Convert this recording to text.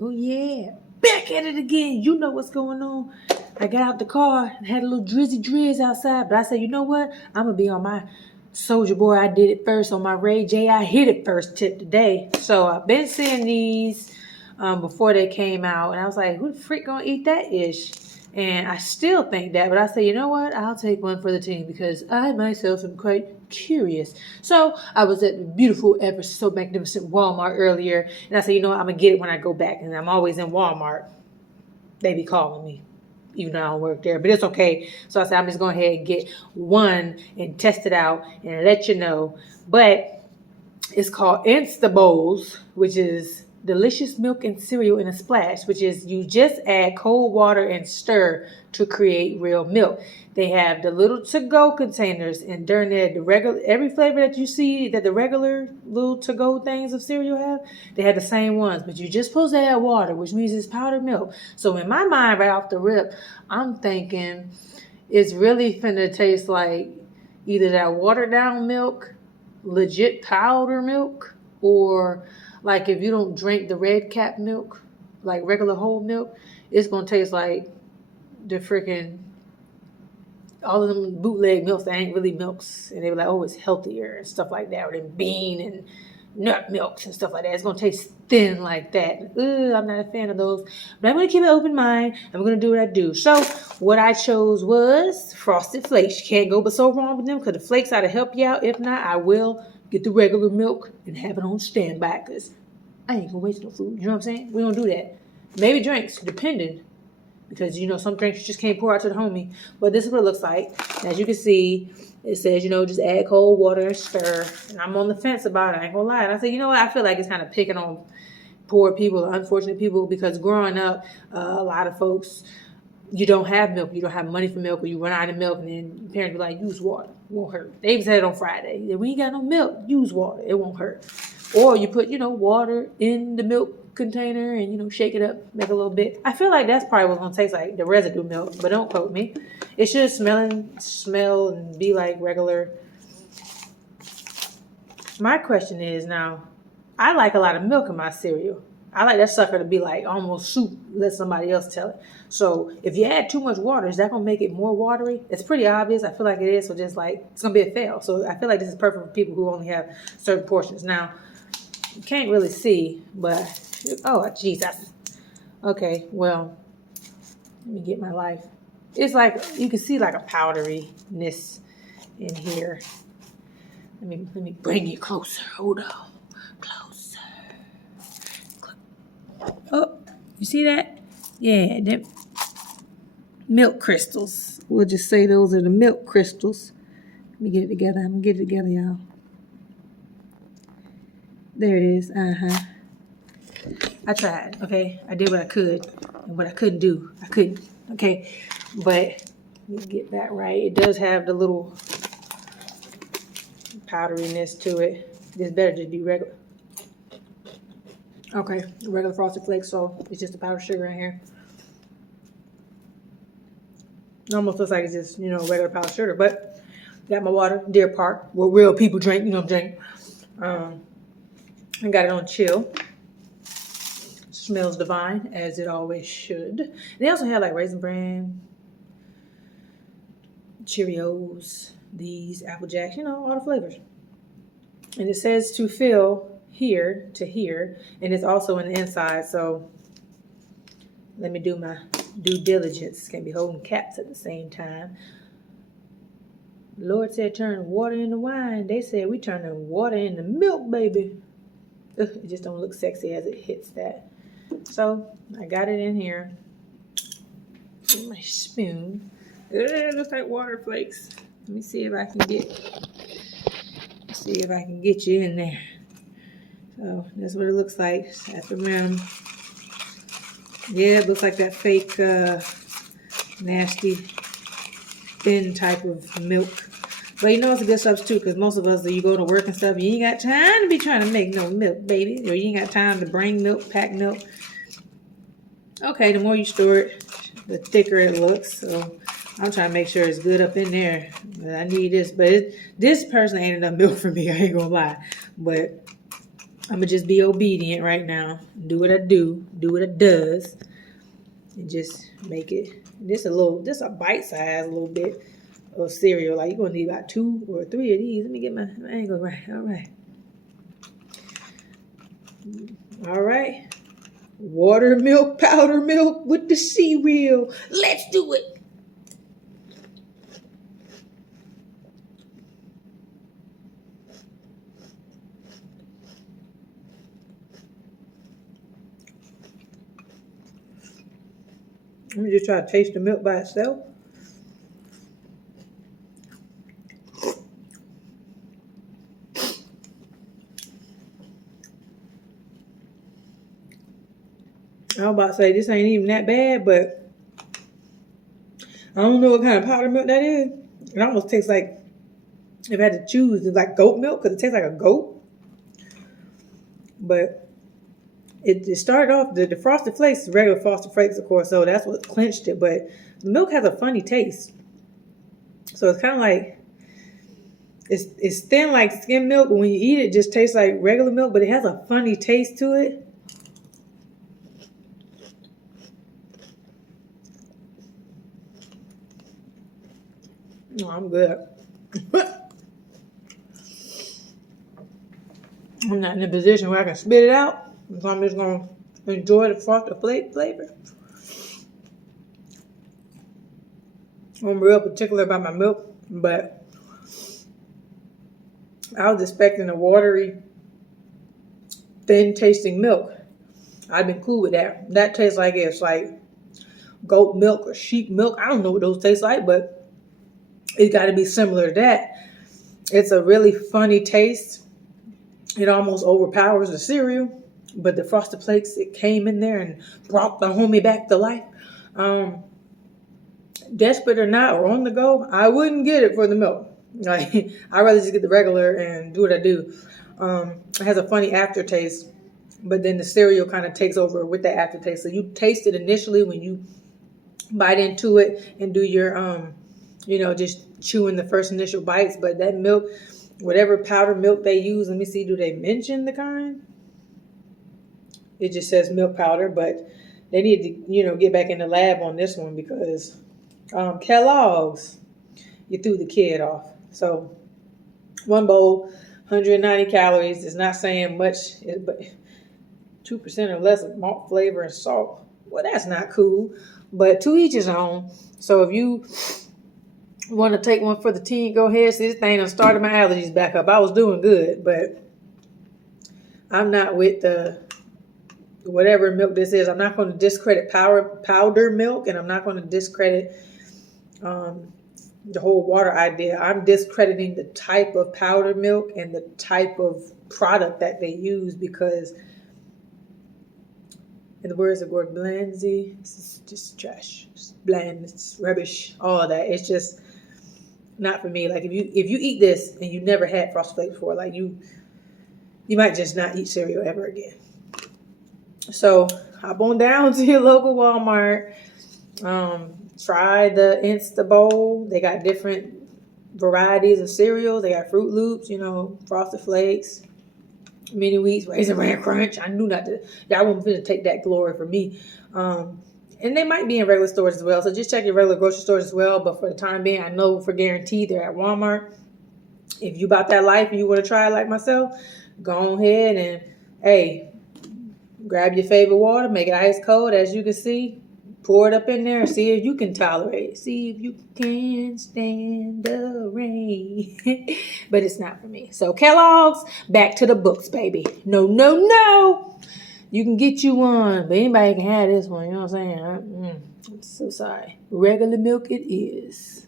Oh yeah, back at it again. You know what's going on. I got out the car and had a little drizzy outside, but I said, you know what? I'm gonna be on my Soldier Boy. I did it first on my Ray J. I hit it first tip today. So I've been seeing these before they came out, and I was like, who the freak gonna eat that ish? And I still think that, but I say, you know what? I'll take one for the team because I myself am quite curious. So I was at the beautiful, ever so magnificent Walmart earlier, and I said, you know what? I'm gonna get it when I go back, and I'm always in Walmart. They be calling me, even though I don't work there, but it's okay. So I said, I'm just going ahead and get one and test it out and let you know. But it's called insta-bowls, which is delicious milk and cereal in a splash, which is you just add cold water and stir to create real milk. They have the little to-go containers, and during the regular, every flavor that you see that the regular little to-go things of cereal have, they have the same ones, but you just supposed to add water, which means it's powdered milk. So in my mind, right off the rip, I'm thinking it's really finna taste like either that watered down milk, legit powder milk, or like if you don't drink the red cap milk, like regular whole milk, it's gonna taste like the freaking all of them bootleg milks that ain't really milks, and they were like, oh, it's healthier and stuff like that, or then bean and nut milks and stuff like that. It's gonna taste thin like that. I'm not a fan of those, but I'm gonna keep an open mind. I'm gonna do what I do. So what I chose was Frosted Flakes. You can't go but so wrong with them because the flakes ought to help you out. If not, I will get the regular milk and have it on standby because I ain't gonna waste no food. You know what I'm saying? We don't do that. Maybe drinks, depending. Because, you know, some drinks you just can't pour out to the homie. But this is what it looks like. As you can see, it says, you know, just add cold water and stir. And I'm on the fence about it. I ain't gonna lie. And I said, you know what? I feel like it's kind of picking on poor people, unfortunate people, because growing up, a lot of folks, you don't have milk. You don't have money for milk, or you run out of milk, and then your parents be like, use water. It won't hurt. They even said it on Friday. We ain't got no milk. Use water. It won't hurt. Or you put, you know, water in the milk container and, you know, shake it up, make a little bit. I feel like that's probably what's going to taste like, the residue milk, but don't quote me. It should smell and be like regular. My question is now, I like a lot of milk in my cereal. I like that sucker to be like almost soup, let somebody else tell it. So if you add too much water, is that going to make it more watery? It's pretty obvious. I feel like it is. So just like, it's going to be a fail. So I feel like this is perfect for people who only have certain portions. Now, you can't really see, but, oh, Jesus. Okay, well, let me get my life. It's like, you can see like a powderyness in here. Let me bring you closer. Hold on. Closer. Oh, you see that? Yeah, them milk crystals. We'll just say those are the milk crystals. Let me get it together. I'm going to get it together, y'all. There it is. I tried, okay? I did what I could. And what I couldn't do, I couldn't, okay? But let me get that right. It does have the little powderiness to it. This better just be regular. Okay, regular Frosted Flakes, so it's just the powdered sugar in here. It almost looks like it's just, you know, regular powdered sugar, but got my water, Deer Park, where real people drink, you know, drink. I got it on chill. Smells divine, as it always should. They also have like Raisin Bran, Cheerios, these Apple Jacks, you know, all the flavors. And it says to fill here to here, and it's also in the inside. So let me do my due diligence. Can't be holding caps at the same time. The Lord said turn water into wine. They said we turning water into milk, baby. Ugh, it just don't look sexy as it hits that. So I got it in here. With my spoon. It looks like water flakes. Let me see if I can get you in there. So that's what it looks like. After around. Yeah, it looks like that fake nasty thin type of milk. But you know it's a good substitute because most of us, you go to work and stuff, you ain't got time to be trying to make no milk, baby. Or you ain't got time to bring milk, pack milk. Okay, the more you store it, the thicker it looks. So I'm trying to make sure it's good up in there. I need this. But this person ain't enough milk for me. I ain't going to lie. But I'm gonna just be obedient right now. Do what I do what it does, and just make it just a bite size, a little bit of cereal. Like you're gonna need about 2 or 3 of these. Let me get my angle right. All right. Water milk, powder milk with the cereal. Let's do it. Let me just try to taste the milk by itself. I was about to say this ain't even that bad, but I don't know what kind of powder milk that is. It almost tastes like, if I had to choose, it's like goat milk because it tastes like a goat. But it started off, the Frosted Flakes is regular Frosted Flakes, of course, so that's what clinched it. But the milk has a funny taste. So it's kind of like, it's thin like skim milk, but when you eat it, it just tastes like regular milk, but it has a funny taste to it. Oh, I'm good. I'm not in a position where I can spit it out, so I'm just going to enjoy the Frosted Flake flavor. I'm real particular about my milk, but I was expecting a watery, thin tasting milk. I've been cool with that. That tastes like it's like goat milk or sheep milk. I don't know what those taste like, but it's got to be similar to that. It's a really funny taste. It almost overpowers the cereal, but the Frosted Flakes, it came in there and brought the homie back to life. Desperate or not, or on the go, I wouldn't get it for the milk. Like, I'd rather just get the regular and do what I do. It has a funny aftertaste, but then the cereal kind of takes over with that aftertaste. So you taste it initially when you bite into it and do your, just chewing the first initial bites. But that milk, whatever powder milk they use, let me see, do they mention the kind? It just says milk powder, but they need to, get back in the lab on this one because Kellogg's, you threw the kid off. So one bowl, 190 calories, is not saying much, but 2% or less of malt flavor and salt. Well, that's not cool, but to each his own. So if you want to take one for the team, go ahead. See, this thing done started my allergies back up. I was doing good, but I'm not with the whatever milk this is. I'm not going to discredit powder milk, and I'm not going to discredit the whole water idea. I'm discrediting the type of powder milk and the type of product that they use because, in the words of Gordon Blanzy, it's just trash. It's bland. It's rubbish. All of that. It's just not for me. Like if you eat this and you never had Frosted Flakes before, like you might just not eat cereal ever again. So hop on down to your local Walmart. Try the insta-bowl. They got different varieties of cereals. They got Fruit Loops, Frosted Flakes, Mini Wheats, Raisin Bran Crunch. I knew not to. Y'all wouldn't fit to take that glory from me. And they might be in regular stores as well. So just check your regular grocery stores as well. But for the time being, I know for guaranteed they're at Walmart. If you about that life and you want to try it like myself, go ahead and, hey, grab your favorite water, make it ice cold, as you can see. Pour it up in there and see if you can tolerate it. See if you can stand the rain. But it's not for me. So Kellogg's, back to the books, baby. No. You can get you one, but anybody can have this one. You know what I'm saying? I'm so sorry. Regular milk it is.